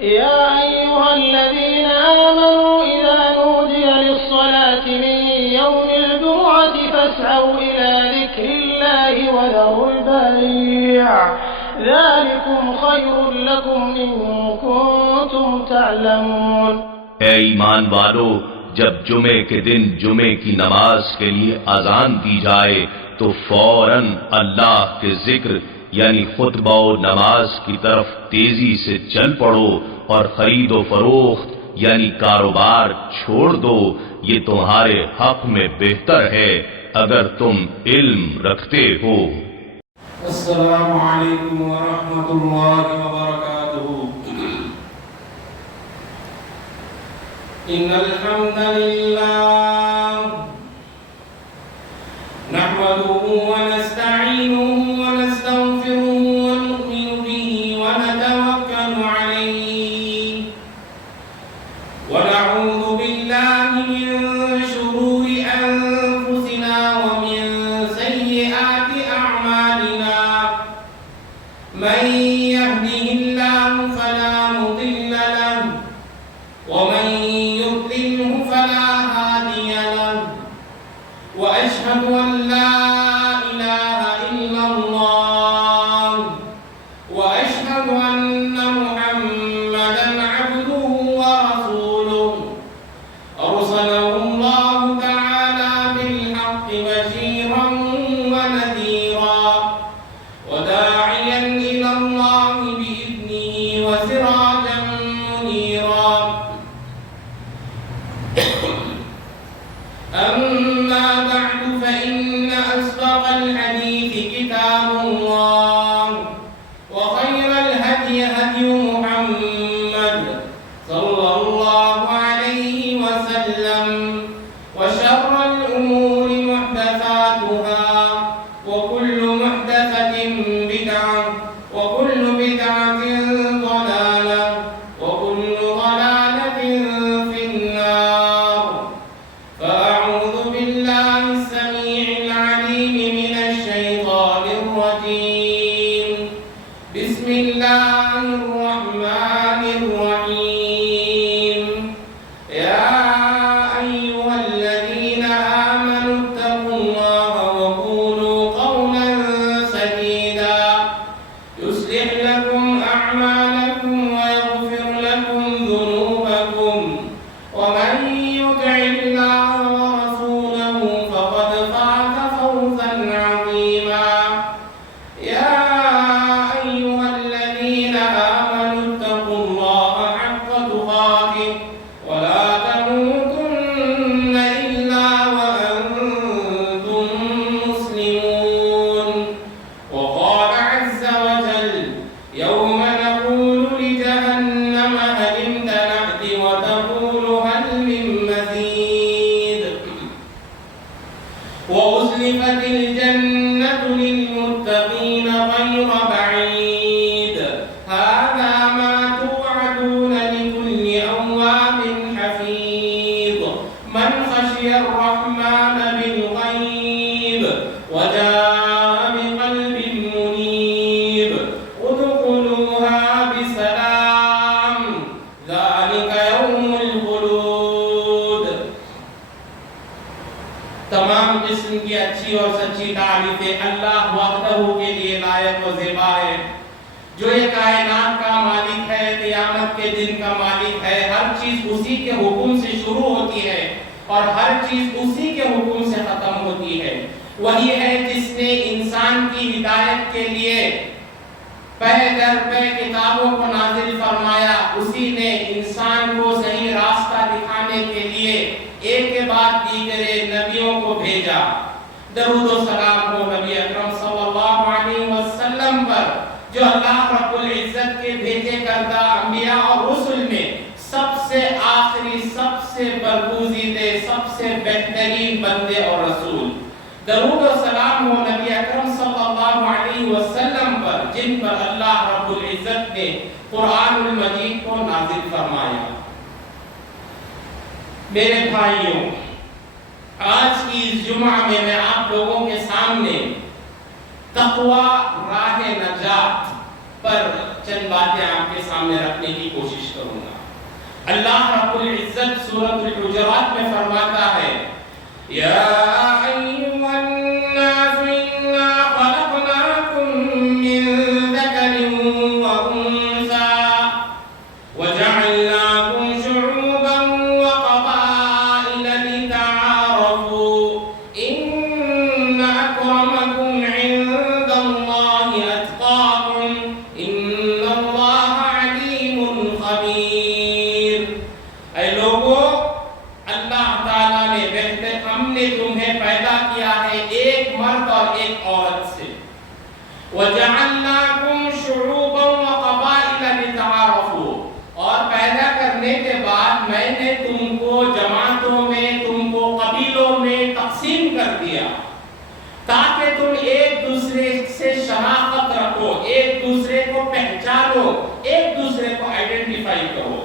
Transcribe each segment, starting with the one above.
يا أيها الذين آمنوا إذا نودي للصلاة من يوم الجمعة فاسعوا إلى ذكر الله وذروا البيع ذلكم خير لكم إن كنتم تعلمون۔ اے ایمان والو، جب جمعے کے دن جمعے کی نماز کے لیے اذان دی جائے تو فوراً اللہ کے ذکر یعنی خطبہ و نماز کی طرف تیزی سے چل پڑو اور خرید و فروخت یعنی کاروبار چھوڑ دو، یہ تمہارے حق میں بہتر ہے اگر تم علم رکھتے ہو۔ السلام علیکم ورحمۃ اللہ وبرکاتہ۔ ان الحمد للہ نحمده ونستعینه ونستغفره ونؤمن به ونتوکل علیہ ونعوذ باللہ من شرور انفسنا ومن سیئات اعمالنا من يهده الله فلا مضل له ومن يضلله فلا هادي له وأشهد أن لا إله إلا الله وأشهد أن محمدا عبده ورسوله أرسله الله تعالى بالحق بشيرا ونذيرا وداعيا إلى الله بإذنه وسراجا منيرا أما بعد فإن أصدق الحديث كتاب الله وخير الهدي هدي محمد صلى الله عليه وسلم وشر الأمور محدثاتها وكل محدثة بدعة وكل بدعة ضلالة وكل ضلالة في النار فأعوذ بالله السميع العليم من الشيطان الرجيم بسم الله الرحمن الرحيم يا أيها الذين آمنوا اتقوا الله وقولوا قولا سديدا يصلح لكم أعمالكم ويغفر لكم ذنوبكم ومن يطع الله ورسوله فقد فاز فوزا عظيما يا أيها الذين آمنوا اتقوا الله حق تقاته ولا تموتن إلا وأنتم مسلمون وقال عز وجل يوم نقول لجهنم هل امتلأت وتقول هل من مزيد وأزلفت الجنة للمتقين غير بعيد هذا ما توعدون لكل أواب حفيظ من خشي الرحمن بالغيب وجاء بقلب منيب ادخلوها بسلام ذلك يوم الخلود۔ تمام قسم کی اچھی اور سچی تعریفیں اللہ وحدہ کے لیے لائق و زیبا ہے، جو یہ کائنات کا مالک ہے، قیامت کے دن کا مالک ہے۔ ہر چیز اسی کے حکم سے شروع ہوتی ہے اور ہر چیز اسی کے حکم سے ختم ہوتی ہے۔ وہی ہے جس نے انسان کی ہدایت کے لیے پے در پے کتابوں کو نازل فرمایا، اسی نے انسان کو صحیح راستہ دکھانے کے لیے ایک کے بعد دیگرے نبیوں کو بھیجا۔ درود و سلام ہو نبی اکرم صلی اللہ علیہ وسلم پر، جو اللہ رب العزت کے بھیجے کردہ انبیاء اور رسل میں سب سے آخری، سب سے برگزیدہ، سب سے بہترین بندے اور رسول۔ درود و سلام ہو نبی اکرم صلی اللہ علیہ وسلم پر، جن پر اللہ رب العزت نے قرآن المجید کو نازل فرمایا۔ میرے بھائیوں، آج کی اس جمعہ میں آپ لوگوں کے سامنے تقوی راہ نجات پر چند باتیں آپ کے سامنے رکھنے کی کوشش کروں گا۔ اللہ رب العزت سورۃ الحجرات میں فرماتا ہے یا ایھا الناس انا خلقناکم من ذکر وانثى وجعلناکم شعوبا وقبائل لتعارفوا ان اکرمکم عند اللہ اتقاکم ان اللہ علیم خبیر۔ اے لوگوں، اللہ تعالیٰ نے ہم نے تمہیں پیدا کیا ہے ایک مرد اور ایک عورت سے۔ وَجَعَلْنَاكُمْ شُعُوبًا وَقَبَائِلَ لِتَعَارَفُوا، اور پیدا کرنے کے بعد میں نے تم کو جماعتوں میں، تم کو قبیلوں میں تقسیم کر دیا تاکہ تم ایک دوسرے سے شناخت رکھو، ایک دوسرے کو پہچانو، ایک دوسرے کو آئیڈینٹیفائی کرو۔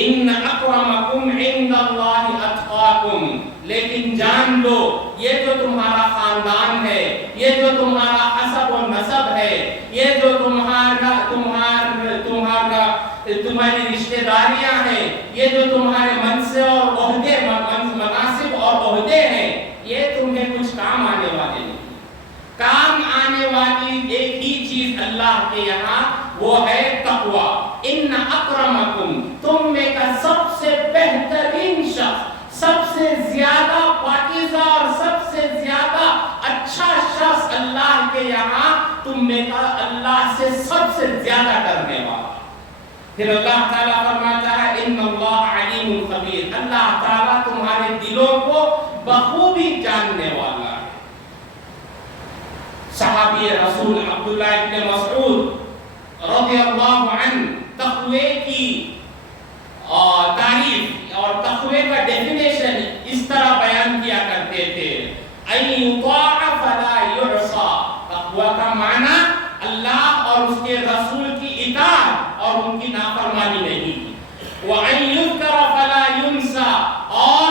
ان اکرمکم عند اللہ اتقاکم، لیکن جان لو یہ جو تمہارا خاندان ہے، یہ جو تمہارا حسب و نسب ہے، یہ جو تمہاری رشتہ داریاں ہیں، یہ جو تمہارے منصب اور عہدے، مناصب اور عہدے ہیں، یہ تمہیں کچھ کام آنے والے نہیں۔ کام آنے والی ایک ہی چیز اللہ کے یہاں، وہ ہے تقوی۔ ان اکرمکم، تم میں کا سب سے بہترین شخص، سب سے زیادہ پاکیزہ اور سب سے زیادہ اچھا شخص اللہ کے یہاں تم میں کا اللہ سے سب سے زیادہ ڈرنے والا۔ پھر اللہ تعالیٰ فرماتا ہے ان اللہ علیم خبیر، اللہ تعالیٰ تمہارے دلوں کو بخوبی جاننے والا ہے۔ صحابی رسول عبداللہ ابن مسعود رضی اللہ عنہ تقوی کی تعریف اور تقوی کا ڈیفینیشن اس طرح بیان کیا کرتے تھے، ان یطاع فلا یعصى، تقوی کا معنی اللہ اور اس کے رسول کی اطاعت اور ان کی نافرمانی نہیں، وان یذکر فلا ینسى، اور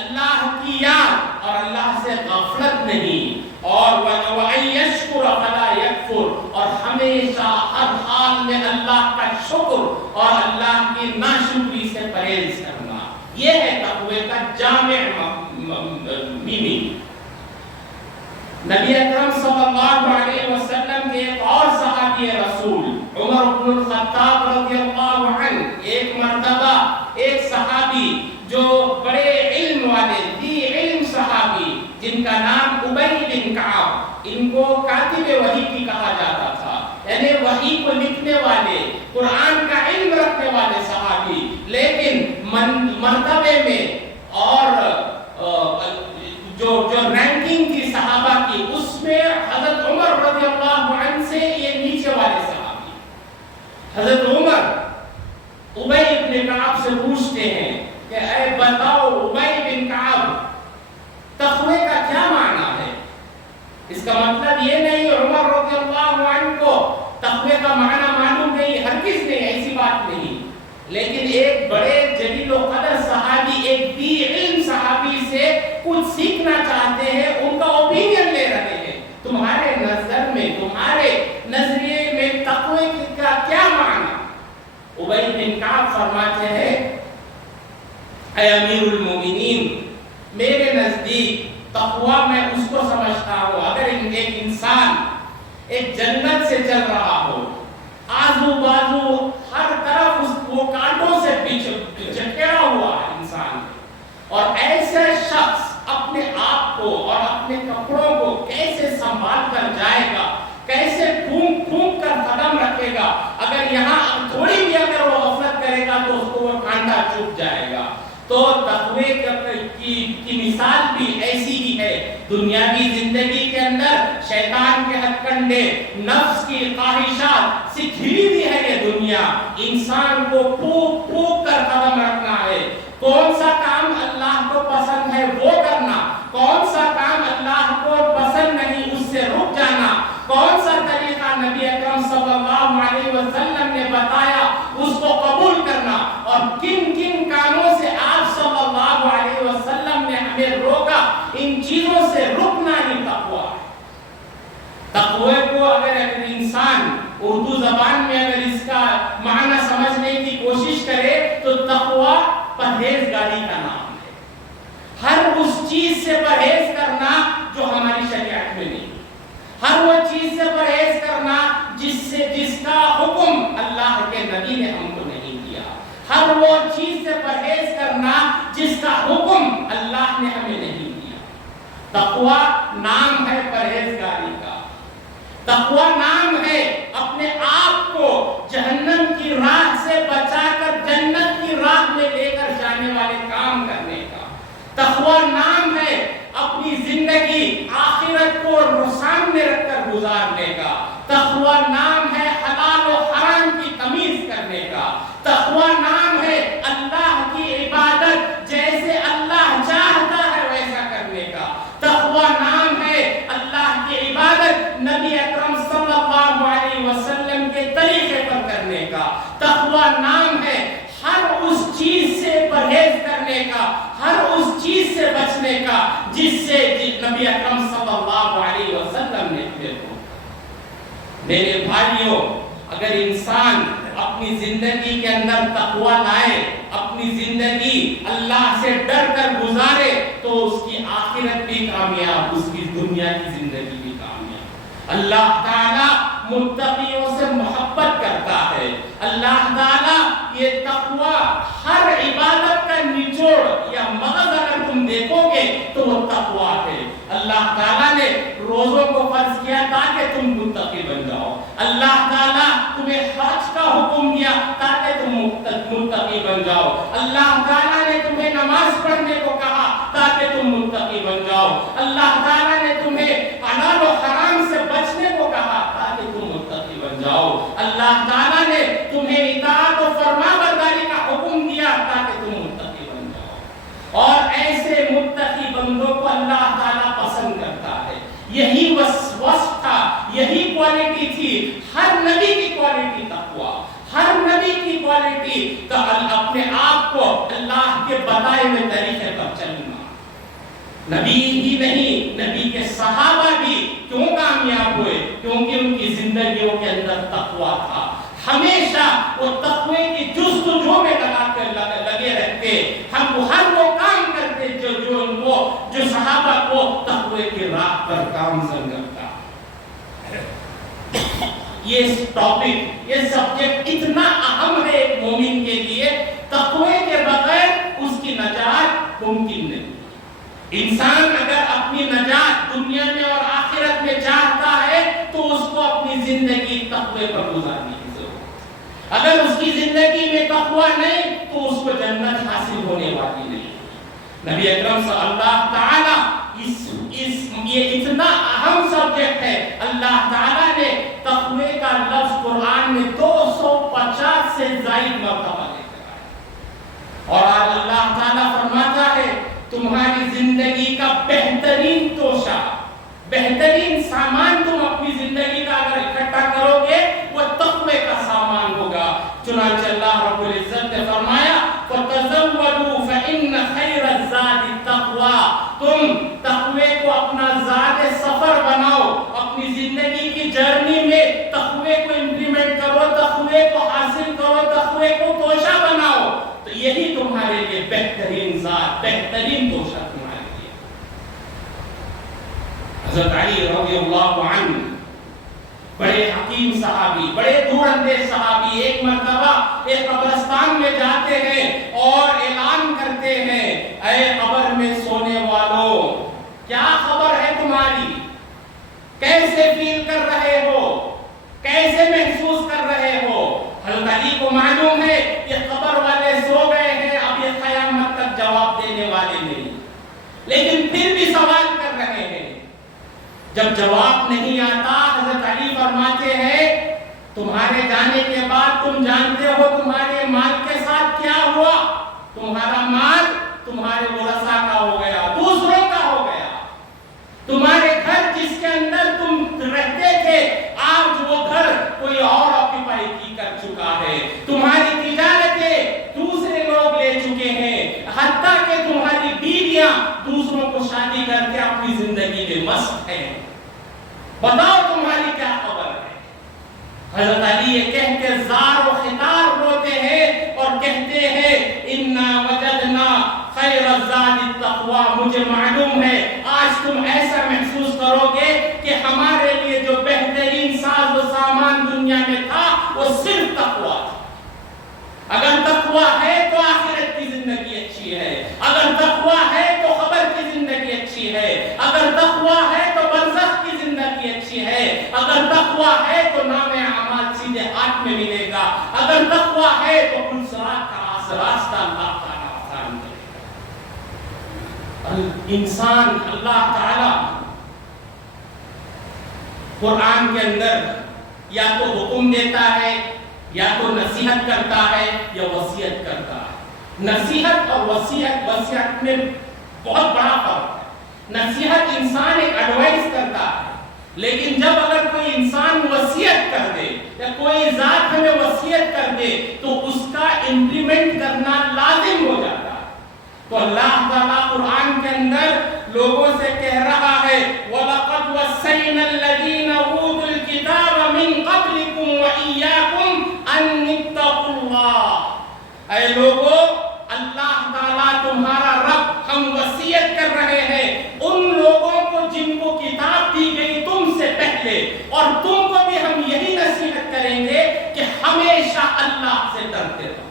اللہ کی یاد اور اللہ سے غفلت نہیں، اور وان یشکر فلا یکفر، اور ہمیشہ ہر حال میں اللہ کا شکر اور اللہ کی ناشکری سے پرہیز کرنا۔ یہ ہے تقوی کا جامع میننگ۔ نبی اکرم صلی اللہ علیہ وسلم کے ایک اور صحابی رسول عمر بن الخطاب رضی اللہ عنہ، ایک مرتبہ ایک صحابی جو بڑے علم والے، ذی علم صحابی، جن کا نام ابی بن کعب، ان کو کاتب وحی کی کہا جاتا تھا، یعنی وحی کو لکھنے والے، قرآن کا علم رکھنے والے صحابی، لیکن مرتبے میں اور جو رینکنگ تھی صحابہ کی، اس میں حضرت عمر رضی اللہ عنہ سے یہ نیچے والے صحابی۔ حضرت عمر ابی بن کعب سے پوچھتے ہیں کہ اے بتاؤ ابی بن کعب، تقوی کا کیا معنی ہے؟ اس کا مطلب یہ نہیں عمر رضی اللہ عنہ کو تقوی کا معنی معلوم نہیں، ہرگز نہیں، ایسی بات نہیں، لیکن ایک بڑے جلیل و قدر صحابی، ایک ذی علم صحابی سے کچھ سیکھنا چاہتے ہیں، ان کا اوپینین لے رہے ہیں، تمہارے نظر میں، تمہارے نظریے میں تقوی کا کیا معنی؟ ابی بن کعب فرماتے ہیں اے امیر المومنین، میرے نزدیک تقوی میں اس کو سمجھتا ہوں اگر ایک انسان ایک جنت سے چل رہا ہو، آزو بازو ہر طرف وہ کانٹوں سے چکیڑا ہوا انسان، اور ایسے شخص اپنے آپ کو اور اپنے کپڑوں کو کیسے سنبھال کر جائے گا، کیسے پھونک پھونک کر قدم رکھے گا، اگر یہاں تھوڑی بھی اگر وہ غفلت کرے گا تو اس کو وہ کانٹا چوب جائے گا۔ تو تقوی کی مثال بھی ایسی ہی ہے، دنیاوی زندگی کے اندر شیطان کے ہتھ کنڈے، نفس کی خواہشات سے گھری ہوئی ہے یہ دنیا، انسان کو پھونک پھونک کر قدم رکھنا ہے، کون سا کام اللہ کو پسند ہے وہ کرنا، کون سا کام اللہ کو پسند نہیں اس سے رک جانا، کون سا طریقہ نبی اکرم صلی اللہ علیہ وسلم نے بتایا اس کو قبول کرنا، اور کن کن کاموں سے آپ صلی اللہ علیہ وسلم نے ہمیں روکا، ان چیزوں سے رکنا ہی تقوی ہے۔ تقوی کو اگر انسان اردو زبان میں اگر اس کا پرہیزگاری کا نام ہے۔ ہر اس چیز سے پرہیز کرنا جو ہماری شریعت میں نہیں، ہر وہ چیز سے پرہیز کرنا جس کا حکم اللہ کے نبی نے ہم کو نہیں دیا، ہر وہ چیز سے پرہیز کرنا جس کا حکم اللہ نے ہمیں نہیں دیا۔ تقویٰ نام ہے پرہیزگاری کا، تقویٰ نام ہے اپنے آپ کو جہنم کی راہ سے بچا کر جنت کی راہ میں لے کر جانے والے کام کرنے کا، تقویٰ نام ہے اپنی زندگی آخرت کو سامنے رکھ کر گزارنے کا، تقویٰ نام ہے حلال و حرام کی تمیز کرنے کا، تقویٰ نام ہے اللہ کی عبادت جیسے اللہ چاہتا ہے ویسا کرنے کا، تقویٰ نام ہے اللہ کی عبادت نبی اکرم صلی اللہ علیہ وسلم کے طریقے پر کرنے کا، تقویٰ نام ہے ہر اس چیز سے پرہیز کرنے کا، ہر اس چیز سے بچنے کا جس سے نبی اکرم صلی اللہ علیہ وسلم نے ہمیں کو۔ میرے بھائیوں، اگر انسان اپنی زندگی کے اندر تقویٰ لائے، اپنی زندگی اللہ سے ڈر کر گزارے تو اس کی آخرت بھی کامیاب، اس کی دنیا کی زندگی بھی کامیاب۔ اللہ تعالیٰ متقیوں سے محبت کرتا ہے۔ اللہ تعالیٰ یہ تقویٰ ہر عبادت کا نچوڑ یا مغز اگر تم دیکھو گے تو وہ تقویٰ ہے۔ اللہ تعالیٰ نے روزوں کو فرض کیا تاکہ تم متقی بن جاؤ، اللہ تعالیٰ تمہیں حج کا حکم دیا تاکہ تم متقی بن جاؤ، اللہ تعالیٰ نے تمہیں نماز پڑھنے کو کہا تاکہ تم متقی بن جاؤ، اللہ تعالیٰ نے تمہیں حلال و حرام سے بچنے کو کہا تاکہ تم متقی بن جاؤ، اللہ تعالیٰ نے تمہیں اطاعت و فرمانبرداری کا حکم دیا تاکہ تم متقی بن جاؤ۔ اور ایسے متقی بندوں کو اللہ تعالیٰ پسند کرتا ہے۔ یہی وصف تھا، یہی کوالٹی تھی ہر نبی کی کوالٹی تقویٰ، ہر نبی کی کوالٹی اپنے آپ کو اللہ کے بتائے ہوئے طریقے پر چلنا۔ نبی ہی نہیں، نبی کے صحابہ بھی کیوں کامیاب ہوئے؟ کیونکہ ان کی زندگیوں کے اندر تقویٰ تھا۔ ہمیشہ وہ تقوی کی جستجو میں لگے رہتے، ہم ہر وہ کام کرتے جو صحابہ کو تقوی کی راہ پر گامزن کرتا۔ یہ ٹاپک، یہ سبجیکٹ اتنا اہم ہے ایک مومن کے لیے، تقوی کے بغیر اس کی نجات ممکن نہیں۔ انسان اگر اپنی نجات دنیا میں اور آخرت میں چاہتا ہے تو اس کو اپنی زندگی تقوی پر گزارنی کی ضرورت۔ اگر اس کی زندگی میں تقوی نہیں تو اس کو جنت حاصل ہونے والی نہیں۔ نبی اکرم صلی اللہ تعالیٰ یہ اتنا اہم سبجیکٹ ہے، اللہ تعالیٰ نے تقوی کا لفظ قرآن میں 250 سے زائد مرتبہ لکھا ہے۔ اور اللہ تعالیٰ فرماتا ہے تمہاری زندگی کا بہترین توشہ، بہترین سامان تم اپنی زندگی کا اگر اکٹھا کرو گے وہ تقوی کا سامان ہوگا۔ چنانچہ اللہ رب العزت نے فرمایا فَتَزَوَّدُوا فَإِنَّ خَيْرَ الزَّادِ التَّقْوَىٰ، تم تقوی کو اپنا زاد سفر بناؤ، اپنی زندگی کی جرنی میں تقوی کو امپلیمنٹ کرو، تقوی کو حاصل کرو، تقوی کو توشہ بناؤ، تو یہی تمہارے لیے بہترین ذات، بہترین توشہ تمہارے لیے۔ حضرت علی رضی اللہ عنہ بڑے حکیم صحابی، بڑے دور اندیش صحابی، ایک مرتبہ ایک قبرستان میں جاتے ہیں اور اعلان کرتے ہیں اے قبر میں سونے والوں، کیا خبر ہے تمہاری؟ کیسے فیل کر رہے ہو؟ کیسے محسوس کر رہے ہو؟ حضرت علی کو معلوم ہے یہ قبر والے سو گئے ہیں، اب یہ قیامت تک جواب دینے والے نہیں، لیکن پھر بھی سوال کر رہے ہیں۔ جب جواب نہیں آتا حضرت علی فرماتے ہیں تمہارے جانے کے بعد تم جانتے ہو تمہارے مال کے ساتھ کیا ہوا؟ تمہارا مال تمہارے ورثہ کا ہو گیا، دوسروں کا ہو گیا۔ تمہارے گھر جس کے اندر تم رہتے تھے آج وہ گھر کوئی اور آکوپائی کر چکا ہے، تمہاری تجارتیں دوسرے لوگ لے چکے ہیں، حتیٰ کہ تمہاری بیویاں دوسروں کو شادی کر کے اپنی زندگی میں مست ہیں، بتاؤ تمہاری کیا خبر ہے؟ حضرت علی یہ کہہ کے زار و خطار روتے ہیں اور کہتے ہیں اِنَّا وَجَدْنَا تقوی ہے تو آخرت کی زندگی اچھی ہے، اگر تقوی ہے تو قبر کی زندگی اچھی ہے، اگر تقوی ہے تو برزخ کی زندگی اچھی ہے، اگر تقوی ہے تو نام اعمال سیدھے ہاتھ میں ملے گا، اگر تقوی ہے تو پل صراط کا راستہ اللہ تعالیٰ آسان کرے گا۔ انسان اللہ تعالیٰ قرآن کے اندر یا تو حکم دیتا ہے یا تو نصیحت کرتا ہے یا وصیت کرتا ہے۔ نصیحت اور وصیت میں بہت بڑا فرق ہے۔ نصیحت انسان ایک ایڈوائز کرتا ہے، لیکن جب اگر کوئی انسان وصیت کر دے یا کوئی ذات ہمیں وصیت کر دے تو اس کا امپلیمنٹ کرنا لازم ہو جاتا ہے۔ تو اللہ تعالیٰ قرآن کے اندر لوگوں سے کہہ رہا ہے وَلَقَدْ وَصَّيْنَا الَّذِينَ أُوتُوا الْكِتَابَ مِنْ قَبْلِكُمْ وَإِيَّاكُمْ أَنِ اتَّقُوا اللَّهَ۔ اے لوگو، اللہ تعالیٰ تمہارا رب ہم وصیت کر رہے ہیں ان لوگوں کو جن کو کتاب دی گئی تم سے پہلے، اور تم کو بھی ہم یہی نصیحت کریں گے کہ ہمیشہ اللہ سے ڈرتے رہو،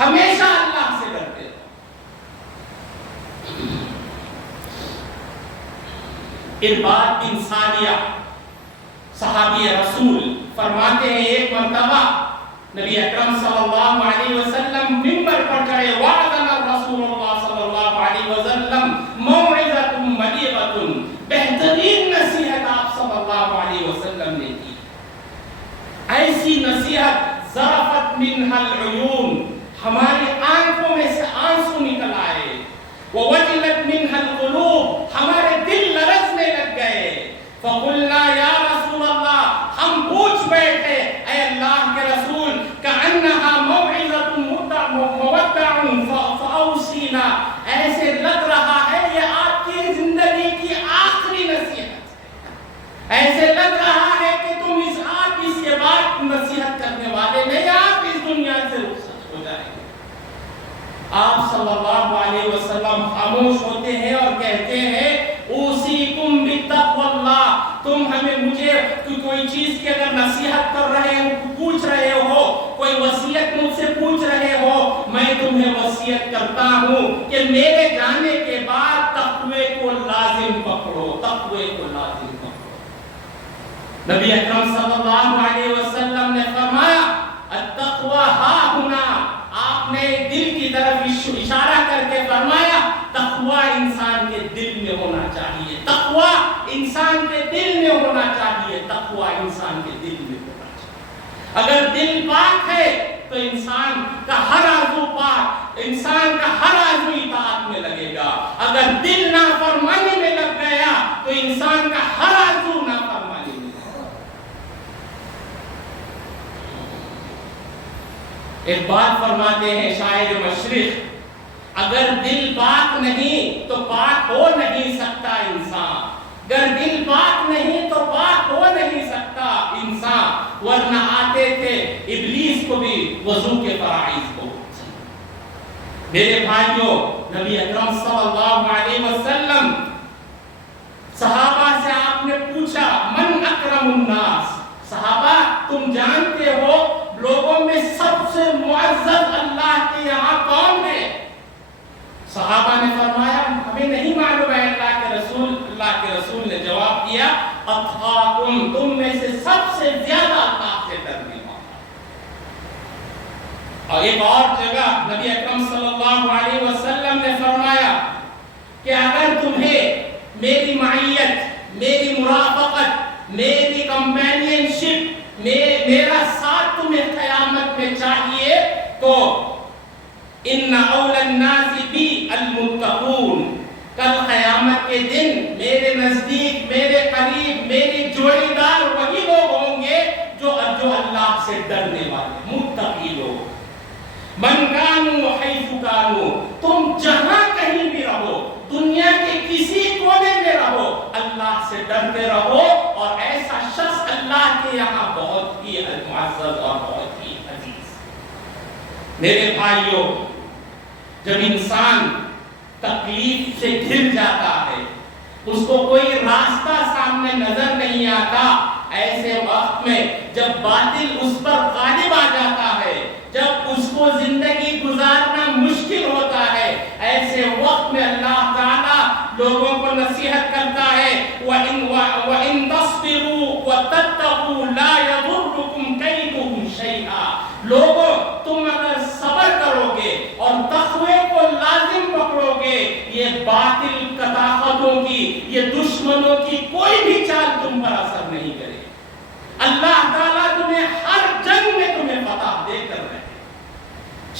ہمیشہ اللہ سے ڈرتے رہو۔ ارباد بن ساریہ صحابی رسول فرماتے ہیں ایک مرتبہ نبی اکرم صلی اللہ علیہ وسلم ممبر پر چڑھے، وعدنا رسول اللہ صلی اللہ علیہ وسلم موعظۃ ملیغۃ، بہترین نصیحت آپ صلی اللہ علیہ وسلم نے کی، ایسی نصیحت ذرفت منها العیون، ہماری آنکھوں میں سے آنسو نکل آئے، ووجلت منها القلوب، ہمارے دل لرزنے لگ گئے، فقلنا یا رسول اللہ، ہم پوچھ بیٹھے اے اللہ کے رسول، کأنها موعظۃ مودع فاوصینا، ایسے لگ رہا ہے یہ آپ کی زندگی کی آخری نصیحت، ایسے لگ رہا ہے کہ تم آپ اس کے بعد نصیحت کرنے والے نہیں، آپ اس دنیا سے رخصت ہو جائیں گے۔ آپ صلی اللہ علیہ وسلم خاموش ہوتے ہیں اور کہتے ہیں اوصیکم بتقوی اللہ، تم ہمیں مجھے کوئی چیز کی اگر نصیحت کر رہے ہو، پوچھ رہے ہو، کوئی وصیت مجھ سے پوچھ رہے ہو، میں تمہیں وصیت کرتا ہوں کہ میرے جانے کے بعد تقوی کو لازم پکڑو، تقوی کو لازم پکڑو۔ نبی اکرم صلی اللہ علیہ وسلم نے فرمایا التقوی ہا ہنا، آپ نے دل کی طرف اشارہ کر کے فرمایا تقوی انسان کے دل میں ہونا چاہیے، تقوی انسان کے دل میں ہونا چاہیے، تقوی انسان کے دل میں ہونا چاہیے۔ اگر دل پاک ہے تو انسان کا ہر عضو پاک، انسان کا ہر عضو اطاعت میں لگے گا، اگر دل نافرمانی میں لگ گیا تو انسان کا ہر عضو نافرمانی میں لگے گا۔ ایک بات فرماتے ہیں شاعر مشرق، اگر دل پاک نہیں تو پاک ہو نہیں سکتا انسان، اگر دل پاک نہیں تو پاک ہو نہیں سکتا انسان، ورنہ آتے تھے ابلیس کو بھی وضو کے فرائض کو۔ میرے بھائیوں، نبی اکرم صلی اللہ علیہ وسلم صحابہ سے آپ نے پوچھا من اکرم الناس، صحابہ تم جانتے ہو لوگوں میں سب سے معزز اللہ کے یہاں کون ہے؟ صحابہ نے فرمایا ہمیں نہیں معلوم ہے اللہ کے رسول نے جواب دیا اتقاکم، تم میں سے سب سے زیادہ اللہ سے ڈرنے والا۔ اور ایک اور جگہ نبی اکرم صلی اللہ علیہ وسلم نے فرمایا کہ اگر تمہیں میری معیت، میری مرافقت، میری کمپینین شپ، میرا ساتھ تمہیں قیامت میں چاہیے تو ان اول الناس بی المتقون، کل قیامت کے دن میرے نزدیک، میرے قریب، میری جوڑی دار وہی لوگ ہوں گے جو اللہ سے ڈرنے والے متقی لوگ۔ من کانوا حیث کانوا، تم جہاں کہیں بھی رہو، دنیا کے کسی کونے میں رہو، اللہ سے ڈرتے رہو، اور ایسا شخص اللہ کے یہاں بہت ہی معزز اور بہت ہی عزیز۔ میرے بھائیوں، جب انسان تکلیف سے گھر جاتا ہے، اس کو کوئی راستہ سامنے نظر نہیں آتا، ایسے وقت میں جب باطل اس پر غالب آ جاتا ہے، جب اس کو کو زندگی گزارنا مشکل ہوتا ہے، ایسے وقت میں اللہ تعالیٰ لوگوں کو نصیحت کرتا ہے وَإِن تَصْبِرُوا وَتَتَّقُوا لَا يَضُرُّكُمْ كَيْدُهُمْ شَيْئًا، لوگوں تم اگر صبر کرو گے اور تقوی کو لازم پکڑو گے، یہ باطل طاقتوں کی، یہ دشمنوں کی کوئی بھی چال تم پر اثر نہیں کرے۔ اللہ تعالیٰ تمہیں ہر جنگ میں تمہیں فتح دے کر رہے،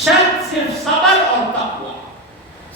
شرط صرف صبر اور تقوی،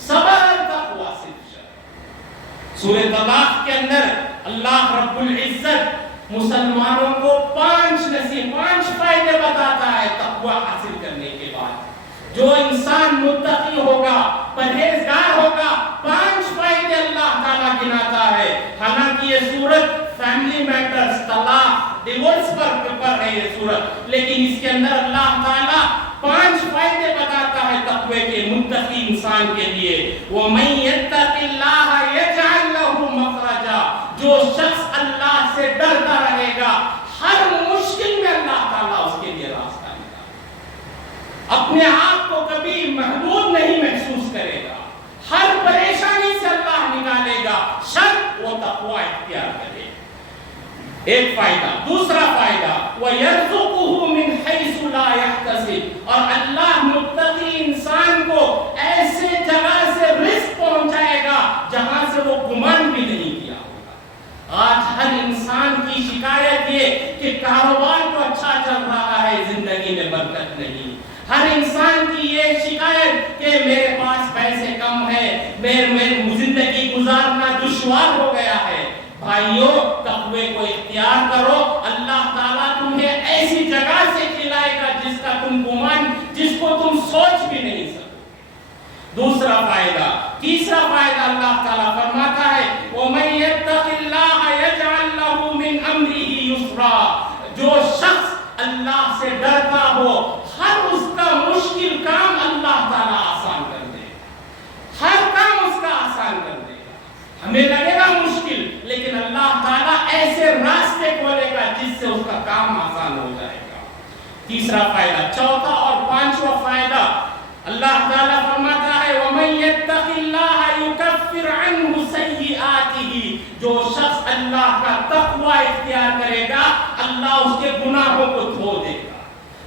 صبر اور تقوی صرف شرط۔ سورہ طلاق کے اندر اللہ رب العزت مسلمانوں کو 5 فائدے بتاتا ہے تقوی حاصل کرنے کے بعد۔ جو انسان متقی ہوگا، پرہیزگار ہوگا، 5 فائدے اللہ تعالیٰ گناتا ہے۔ حالانکہ یہ سورت فیملی میٹرز، طلاق، ڈیورس پر ہے یہ سورت، لیکن اس کے اندر اللہ تعالیٰ 5 فائدے بتاتا ہے تقوی کے متقی انسان کے لیے۔ وَمَن يَتَّقِ اللَّهَ يَجْعَل لَّهُ مَخْرَجًا، جو شخص اللہ سے ڈرتا رہے گا ہر مشکل میں اللہ تعالیٰ اس کے لیے راستہ نکالے، اپنے آپ کو کبھی محدود نہیں محسوس کرے گا، ہر پریشانی سے اللہ نکالے گا، شرط وہ تقوی اختیار کرے۔ ایک فائدہ۔ دوسرا فائدہ وَيَرْزُقُهُ مِنْ حَيْثُ لَا يَحْتَسِبُ، اور اللہ متقی انسان کو ایسے جگہ سے رزق پہنچائے گا جہاں سے وہ گمان بھی نہیں کیا ہوگا۔ آج ہر انسان کی شکایت یہ کہ کاروبار تو اچھا چل رہا ہے، زندگی میں برکت نہیں۔ ہر انسان کی یہ شکایت کہ میرے پاس پیسے کم ہے، میری زندگی گزارنا دشوار ہو گیا ہے۔ بھائیوں، تقوی کو اختیار کرو، اللہ تعالیٰ تمہیں ایسی جگہ سے کھلائے گا جس کا تم گمان، جس کو تم سوچ بھی نہیں سکو۔ دوسرا فائدہ۔ تیسرا فائدہ اللہ تعالیٰ فرماتا ہے وَمَن يَتَّقِ اللَّهَ يَجْعَل لَّهُ مِنْ أَمْرِهِ يُسْرًا، جو شخص اللہ سے ڈرتا ہو ہر اس کا مشکل کام اللہ تعالیٰ آسان کر دے گا، ہر کام اس کا آسان کر دے گا۔ ہمیں لگے گا مشکل، لیکن اللہ تعالیٰ ایسے راستے کھولے گا جس سے اس کا کام آسان ہو جائے گا۔ تیسرا فائدہ۔ چوتھا اور 5واں فائدہ اللہ تعالیٰ فرماتا ہے وَمَن يَتَّقِ اللَّهَ يُكَفِّرْ عَنْهُ سَيِّئَاتِهِ، جو شخص اللہ کا تقوی اختیار کرے گا اللہ اس کے گناہوں کو دھو دے گا،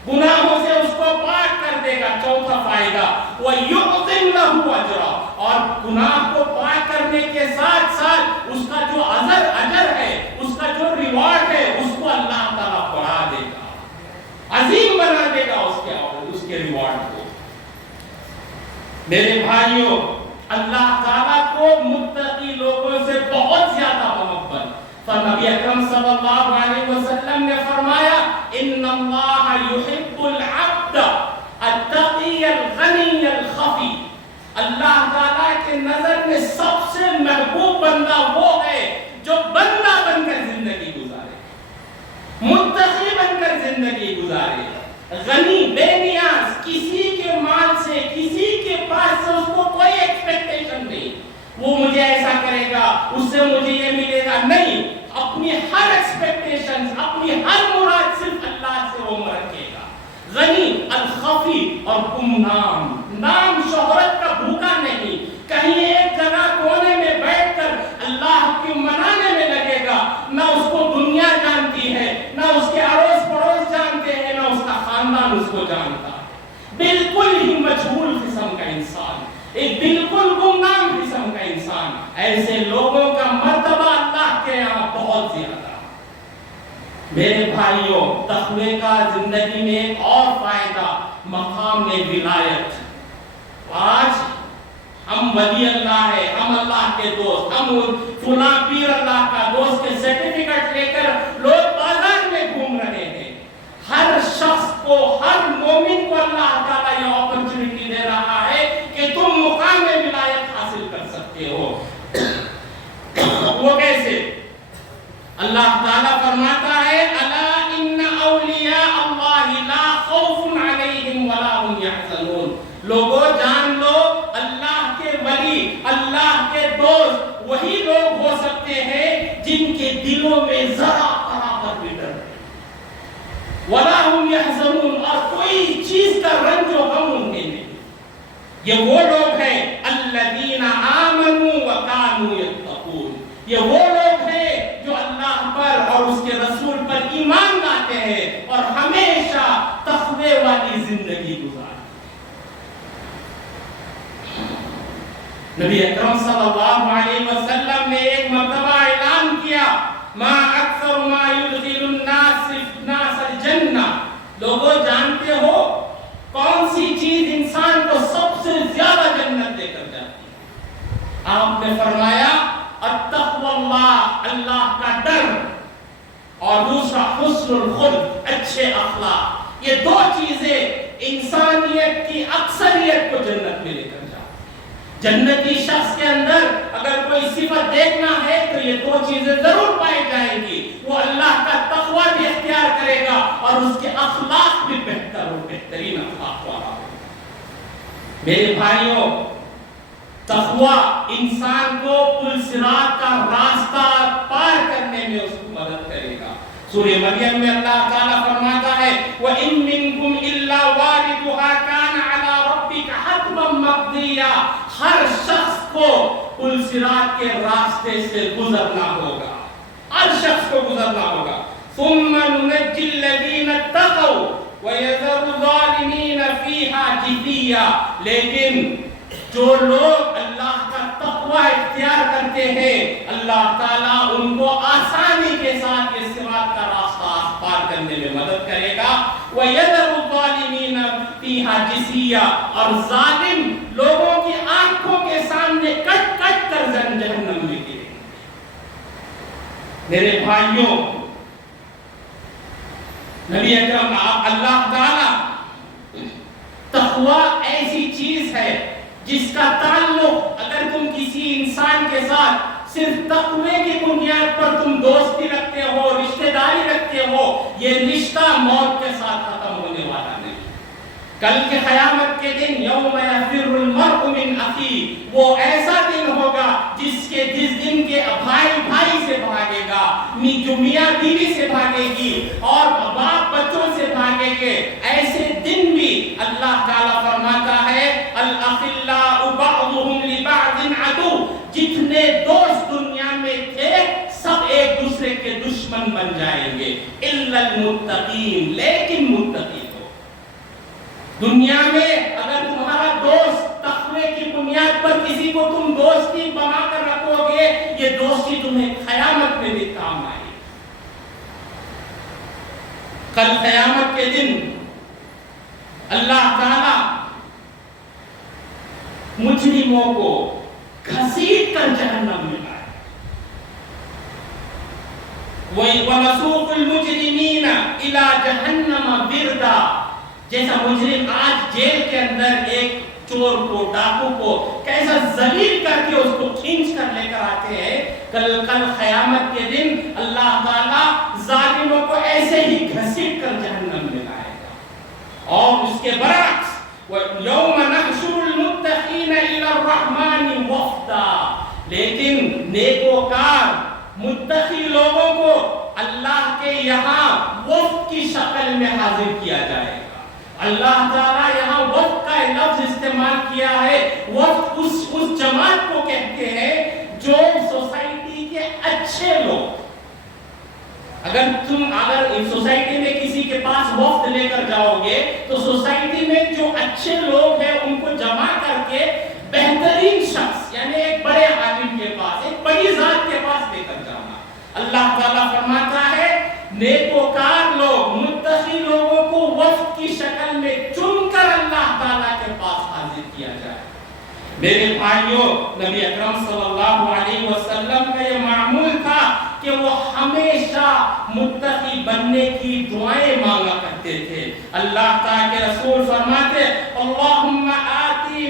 گناہوں سے اس کو پاک کر دے گا۔ چوتھا فائدہ وَيُعْظِمْ لَهُ أَجْرًا، اور گناہ کو پاک کرنے کے ساتھ ساتھ اس کا جو اجر ہے، اس کا جو ریوارڈ ہے، اس کو اللہ تعالیٰ بڑھا دے گا، عظیم بنا دے گا اس کے ریوارڈ کو۔ میرے بھائیوں، اللہ تعالیٰ کو متقی لوگوں سے بہت زیادہ محبت۔ فنبی اکرم صلی اللہ علیہ وسلم نے فرمایا ان اللہ یحب العبد التقی الغنی الخفی، اللہ تعالیٰ کے نظر میں سب سے محبوب بندہ وہ ہے جو بندہ بن کر زندگی گزارے، متقی بن کر زندگی گزارے، غنی بے نیاز، کسی کے مال سے، کسی کے پاس سے اس کو کوئی ایکسپیکٹیشن نہیں، وہ مجھے ایسا کرے گا، اس سے مجھے یہ ملے گا، نہیں، اپنی ہر ایکسپیکٹیشن، اپنی ہر مراد صرف اللہ سے وہ رکھے گا۔ غنی الخفی اور گمنام، نام شہرت کا بھوکا نہیں، کہیں ایک جگہ کونے میں بیٹھ کر اللہ کی منانے میں لگے گا، نہ اس کو دنیا جانتی ہے، نہ اس کے اڑوس پڑوس جانتے ہیں، نہ اس کا خاندان اس کو جانتا ہے، بالکل ہی مجہول قسم کا انسان، ایک بالکل گمنام قسم کا انسان۔ ایسے لوگوں کا مرتبہ اللہ کے یہاں بہت زیادہ۔ میرے بھائیوں، تقوی کا زندگی میں ایک اور فائدہ مقام ولایت۔ آج ہم ولی اللہ ہے، ہم اللہ کے دوست، ہم فلاں پیر اللہ کا دوست کے سرٹیفکیٹ لے کر لوگ بازار میں گھوم رہے ہیں۔ ہر شخص کو، ہر مومن کو اللہ تعالیٰ یہ اپرچونٹی دے رہا ہے کہ تم مقام ولایت حاصل کر سکتے ہو۔ وہ کیسے؟ اللہ تعالیٰ فرماتا ہے الا ان اولیاء اللہ لا خوف علیہم ولا هم یحزنون، لوگوں جان لو اللہ کے ولی، اللہ کے دوست وہی لوگ ہو سکتے ہیں جن کے دلوں میں ذرا برابر بھی ڈر نہیں، ولا هم یحزنون، اور کوئی چیز کا رنج و غم یہ وہ لوگ ہیں الذین آمنوا وکانوا یتقون، یہ وہ لوگ ہیں جو اللہ پر اور اس کے رسول پر ایمان لاتے ہیں اور ہمیشہ تقوی والی زندگی گزارتے ہیں۔ نبی اکرم صلی اللہ علیہ وسلم نے ایک مرتبہ اعلان کیا ما اکثر ما یدخل الناس الجنہ، لوگوں جانتے ہو کون سی چیز انسان کو سب سے زیادہ جنت لے کر جاتی ہے؟ آپ نے فرمایا التقوی اللہ، اللہ کا ڈر، اور دوسرا حسن الخلق، اچھے اخلاق۔ یہ دو چیزیں انسانیت کی اکثریت کو جنت میں لے کر جاتی ہیں۔ جنتی شخص کے اندر اگر کوئی صفت دیکھنا ہے تو یہ دو چیزیں ضرور پائی جائیں گی، وہ اللہ کا تقوی بھی اختیار کرے گا اور اس کے اخلاق بھی بہتر اور بہترین اخلاق والا ہوگا۔ میرے بھائیوں، تقوی انسان کو پل صراط کا راستہ پار کرنے میں اس کو مدد کرے گا۔ سورہ مریم میں اللہ تعالیٰ فرماتا ہے وَإِن مِّنكُمْ إِلَّا وَارِدُهَا كَانَ عَلَى رَبِّكَ حَتْمًا مَّقْضِيًّا، ہر شخص کو پل صراط کے راستے سے گزرنا ہوگا، ہر شخص کو گزرنا ہوگا۔ ثُمَّ نُنَجِّي الَّذِينَ اتَّقَوْا وَيَذَرُ الظَّالِمِينَ فِيهَا جِثِيًّا، لیکن جو لوگ اللہ کا تقوی اختیار کرتے ہیں اللہ تعالیٰ ان کو آسانی کے ساتھ یہ صراط کا راستہ پار کرنے میں مدد کرے گا۔ وَيَذَرُ الظَّالِمِينَ فِيهَا جِثِيًّا، اور ظالم لوگوں کی آنکھوں کے سامنے کٹ کٹ کر جہنم میں گریں گے۔ میرے بھائیوں، نبی اکرم اللہ تعالیٰ تقوی ایسی چیز ہے جس کا تعلق اگر تم کسی انسان کے ساتھ صرف تقوی کی بنیاد پر تم دوستی رکھتے ہو، رشتہ داری رکھتے ہو، یہ رشتہ موت کے ساتھ ختم ہونے والا نہیں۔ کل کے قیامت کے دن یوم یفر المرء من اخیہ، وہ ایسا دن ہوگا جس دن کے بھائی بھائی سے بھاگے گا، جو میاں بیوی سے بھاگے گی اور باپ بچوں سے بھاگے گے۔ ایسے دن بھی اللہ تعالیٰ فرماتا ہے الاخلاء بعضهم لبعض عدو، جتنے دوست دنیا میں تھے سب ایک دوسرے کے دشمن بن جائیں گے الا المتقین، لیکن متقی ہو۔ دنیا میں اگر تمہارا دوست تقوی کی بنیاد پر کسی کو تم دوستی بنا کر رکھو گے، یہ دوستی تمہیں قیامت میں بھی کام آئے گی۔ کل قیامت کے دن اللہ تعالیٰ مجرموں کو گھسیٹ کر جہنم میں لائے۔ وَنَسُوقُ الْمُجْرِمِينَ إِلَى جَهَنَّمَ وِرْدًا، جیسا مجرم آج جیل کے اندر ایک چور کو، ڈاکو کو کیسا ذلیل کر کے اس کو کھینچ کر لے کر آتے ہیں، کل قیامت کے دن اللہ تعالیٰ ظالموں کو ایسے ہی گھسیٹ کر جہنم میں لائے گا۔ اور اس کے برعکس وَيَوْمَ نَحْشُرُ الْمُتَّقِينَ إِلَى الرَّحْمَنِ وَفْدًا، لیکن نیکوکار متقی لوگوں کو اللہ کے یہاں وفد کی شکل میں حاضر کیا جائے گا۔ اللہ تعالیٰ یہاں وفد کا لفظ استعمال کیا ہے، وفد اس جماعت کو کہتے ہیں جو سوسائٹی کے اچھے لوگ، اگر سوسائٹی میں کسی کے پاس وفد لے کر جاؤ گے تو سوسائٹی میں جو اچھے لوگ ہیں ان کو جمع کر کے بہترین شخص یعنی ایک بڑے عالم کے پاس، ایک بڑی ذات کے پاس لے کر جانا۔ اللہ تعالیٰ فرماتا ہے نیکوکار لوگ، متقی لوگوں کو وفد کی شکل میں چن کر اللہ تعالیٰ کے پاس حاضر کیا جائے۔ میرے بھائیوں، نبی اکرم صلی اللہ علیہ وسلم کا یہ معمول تھا کہ وہ ہمیشہ متقی بننے کی دعائیں مانگا کرتے تھے۔ اللہ تعالیٰ کے رسول فرماتے اللہم آتی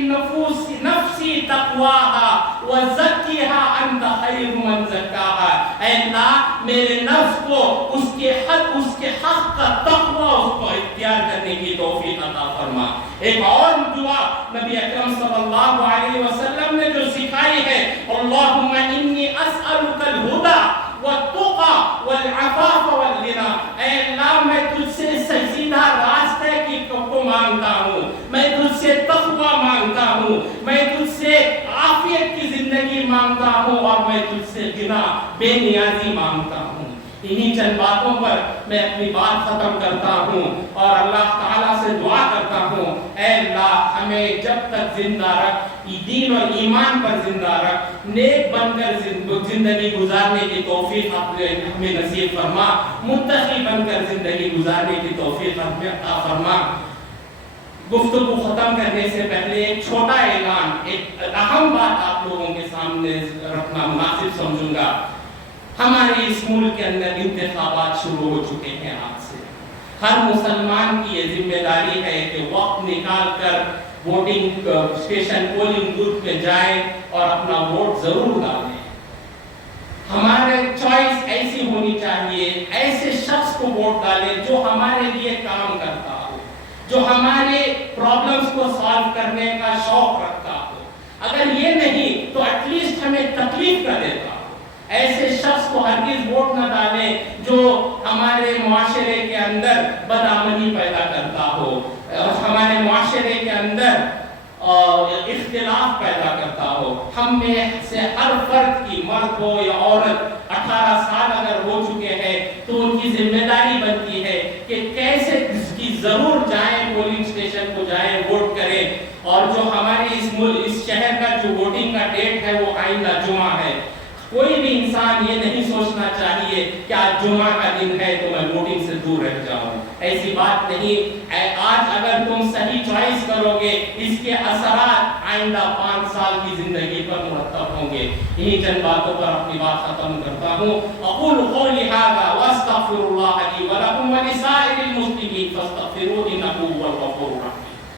نفسی تقواہا وزکیہا انت خیر من زکاہا، اے اللہ میرے نفس کو اس کے حق کا تقوی اس کو اختیار کرنے کی توفیق عطا فرما۔ ایک اور دعا نبی اکرم صلی اللہ علیہ وسلم نے جو سکھائی ہے اللہم انی اسألک الہدی والتقى والعفاف والغنى، اے اللہ میں تجھ سے سیدھا راستے کو مانگتا ہوں، میں تجھ سے تقوی مانگتا ہوں، ہوں، میں تجھ سے عافیت کی زندگی مانگتا ہوں، اور میں تجھ سے غنا بے نیازی مانگتا ہوں۔ انہی چند باتوں پر میں اپنی بات ختم کرتا ہوں اور اللہ تعالیٰ سے دعا کرتا ہوں، اے اللہ ہمیں جب تک زندہ رکھ، دین اور ایمان پر زندہ رکھ، نیک بن کر زندگی گزارنے کی توفیق ہمیں نصیب فرما، متقی بن کر زندگی گزارنے کی توفیق ہمیں عطا فرما۔ گفتگو ختم کرنے سے پہلے ایک چھوٹا اعلان، ایک اہم بات آپ لوگوں کے سامنے رکھنا مناسب سمجھوں گا۔ ہمارے اس ملک کے اندر انتخابات شروع ہو چکے ہیں آج سے۔ ہر مسلمان کی یہ ذمہ داری ہے کہ وقت نکال کر ووٹنگ اسٹیشن پولنگ بوتھ پہ جائیں اور اپنا ووٹ ضرور ڈالیں۔ ہمارے چوائس ایسی ہونی چاہیے، ایسے شخص کو ووٹ ڈالیں جو ہمارے لیے کام کرتا ہو، جو ہمارے پرابلمز کو سالو کرنے کا شوق رکھتا ہو۔ اگر یہ نہیں تو ایٹ لیسٹ ہمیں تکلیف نہ دیتا ہو۔ ایسے شخص کو ہرگز ووٹ نہ ڈالیں جو ہمارے معاشرے کے اندر بدامنی پیدا کرتا ہو، ہمارے معاشرے کے اندر اختلاف پیدا کرتا ہو۔ ہم میں سے ہر فرد کی، مرد ہو یا عورت، 18 سال اگر ہو چکے ہیں تو ان کی ذمہ داری بنتی ہے کہ کیسے اس کی ضرور جائیں، پولنگ اسٹیشن کو جائیں، ووٹ کریں۔ اور جو ہمارے اس شہر کا جو ووٹنگ کا ڈیٹ ہے وہ آئندہ جمعہ ہے۔ کوئی بھی انسان یہ نہیں سوچنا چاہیے کہ آج جمعہ کا دن ہے تو میں ووٹنگ سے دور رہ جاؤں، ایسی بات نہیں۔ آج اگر تم صحیح چوائس کرو گے، اس کے اثرات آئندہ 5 سال کی زندگی پر مرتب ہوں گے۔ انہی چند باتوں پر اپنی بات ختم کرتا ہوں۔ اقول قولی ھذا واستغفر اللہ لی ولکم ولسائر المسلمین فاستغفروہ انہ ھو الغفور الرحیم۔